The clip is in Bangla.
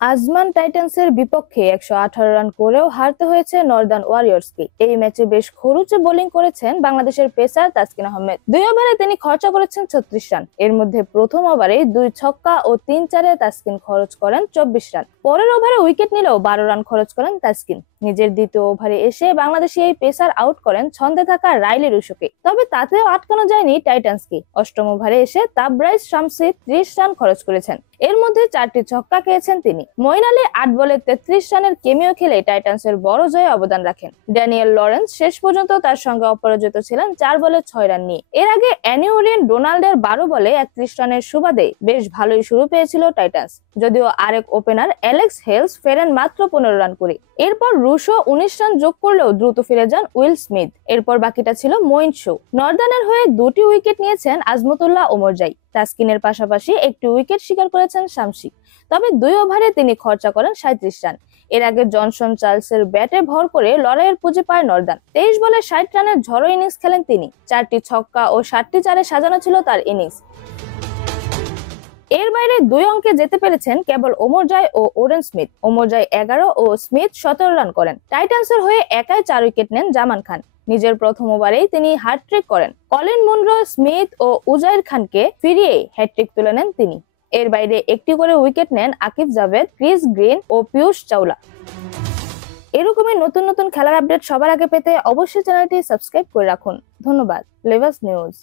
আজমান টাইটান্সের বিপক্ষে 118 রান করেও হারতে হয়েছে নর্দার্ন ওয়ারিয়র্সকে। এই ম্যাচে বেশ খরুচে বোলিং করেছেন বাংলাদেশের পেসার তাসকিন আহমেদ। 2 ওভারে তিনি খরচা করেছেন 36 রান। এর মধ্যে প্রথম ওভারে 2 ছক্কা ও 3 চারে তাসকিন খরচ করেন 24 রান। পরের ওভারে উইকেট নিলেও 12 রান খরচ করেন তাসকিন। নিজের দ্বিতীয় ওভারে এসে বাংলাদেশি এই পেসার আউট করেন ছন্দে থাকা রাইলি রুশোকে। তবে তাতেও আটকানো যায়নি টাইটান্সকে। অষ্টম ওভারে এসে তাবরাইজ শামসী 30 রান খরচ করেছেন। এর মধ্যে 4টি ছক্কা খেয়েছেন তিনি। মঈন আলী 8 বলে 33 রানের কেমিও খেলে টাইটান্সের বড় জয়ে অবদান রাখেন। ড্যানিয়েল লরেন্স শেষ পর্যন্ত তার সঙ্গে অপরাজিত ছিলেন 4 বলে 6 রান নিয়ে। এর আগে অ্যানিউরিন ডোনাল্ডের 12 বলে 31 রানের সুবাদে বেশ ভালোই শুরু পেয়েছিল টাইটান্স, যদিও আরেক ওপেনার অ্যালেক্স হেলস ফেরেন মাত্র 15 রান করে। এরপর রুশো 19 রান যোগ করলেও দ্রুত ফিরে যান উইল স্মিথ। এরপর বাকিটা ছিল মঈন শো। নর্দার্নের হয়ে 2টি উইকেট নিয়েছেন আজমতুল্লাহ ওমরজাই। তাসকিনের পাশাপাশি একটি উইকেট শিকার করেছেন শামসী। তবে 2 ওভারে তিনি খরচা করেন 37 রান। এর আগে জনসন চার্লসের ব্যাটে ভর করে লড়াইয়ের পুঁজি পায় নর্দার্ন। 23 বলে 60 রানের ঝড়ো ইনিংস খেলেন তিনি। 4টি ছক্কা ও 7টি চারে সাজানো ছিল তার ইনিংস। এর বাইরে 2 অঙ্কে যেতে পেরেছেন কেবল ওমরজাই ও ওরেন স্মিথ। ওমরজাই 11 ও স্মিথ 17 রান করেন। টাইটান্সের হয়ে একাই 4 উইকেট নেন জামান খান। নিজের প্রথম ওভারেই তিনি হ্যাটট্রিক করেন। কলিন মুনরো, স্মিথ ও উজাইর খানকে ফিরিয়ে হ্যাটট্রিক তুলে নেন তিনি। এর বাইরে একটি করে উইকেট নেন আকিব জাভেদ, ক্রিস গ্রিন ও পিয়ুষ চাওলা। এরকমই নতুন নতুন খেলার আপডেট সবার আগে পেতে অবশ্যই চ্যানেলটি সাবস্ক্রাইব করে রাখুন। ধন্যবাদ। লেভাস নিউজ।